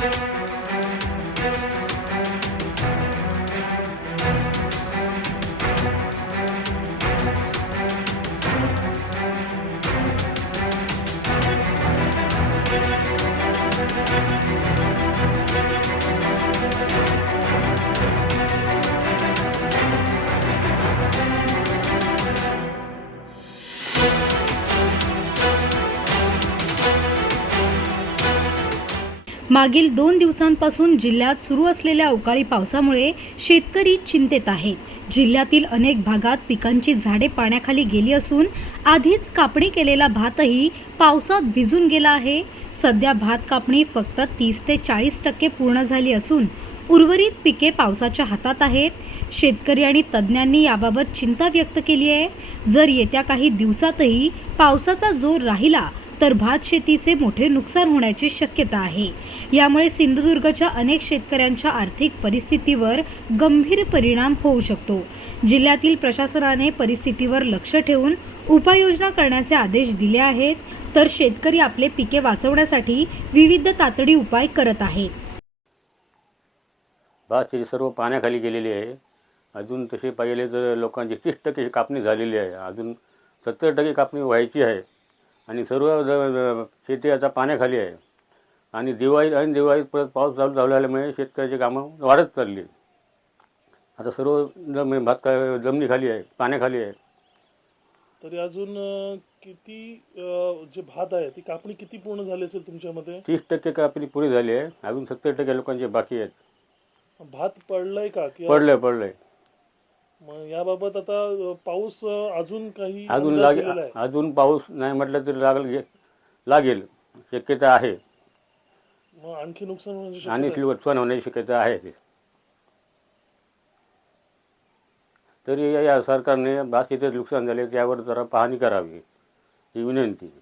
Müzik मागील दोन दिवसांपासून जिल्ह्यात सुरू असलेल्या अवकाळी पावसामुळे शेतकरी चिंतेत आहेत. जिल्ह्यातील अनेक भागात पिकांची झाडे पाण्याखाली गेली असून आधीच कापणी केलेला भातही पावसात भिजून गेला आहे. सध्या भात कापणी फक्त तीस ते चाळीस टक्के पूर्ण झाली असून उर्वरित पिके पावसाच्या हातात आहेत. शेतकरी आणि तज्ज्ञांनी याबाबत चिंता व्यक्त केली आहे. जर येत्या काही दिवसातही पावसाचा जोर राहिला तर भात शेतीचे मोठे नुकसान होण्याची शक्यता आहे. यामुळे सिंधुदुर्गच्या अनेक शेतकऱ्यांच्या आर्थिक परिस्थितीवर गंभीर परिणाम होऊ शकतो. जिल्ह्यातील प्रशासनाने परिस्थितीवर लक्ष ठेवून उपाययोजना करण्याचे आदेश दिले आहेत तर शेतकरी आपले पिके वाचवण्यासाठी विविध तातडी उपाय करत आहेत. भात शेती सर्व पाण्याखाली गेलेली आहे. अजून तसे पाहिले तर लोकांची तीस टक्के कापणी झालेली आहे. अजून सत्तर टक्के कापणी व्हायची आहे. आणि सर्व ज- शेती आता पाण्याखाली आहे. आणि दिवाळी आणि दिवाळीत परत पाऊस चालू झाल्यामुळे शेतकऱ्याची कामं वाढत चालली. आता सर्व जमीन भात जमिनीखाली आहे पाण्याखाली आहे. तरी अजून किती जे भात आहे ती कापणी किती पूर्ण झाली असेल तुमच्यामध्ये तीस टक्के कापणी पुरी झाली आहे. अजून सत्तर टक्के लोकांचे बाकी आहेत. भात पडलाय का? किंवा पडलंय पडलंय. मग याबाबत आता पाऊस अजून काही अजून अंदाज लागे दिलेला आहे? अजून पाऊस नाही म्हटलं तरी लागेल लागेल. शक्यता आहे. मग आणखी नुकसान होण्याची शक्यता आणि आहे? नुकसान होण्याची शक्यता आहे. तरी या सरकारने बाकीचे नुकसान झाले त्यावर जरा पाहणी करावी ही विनंती.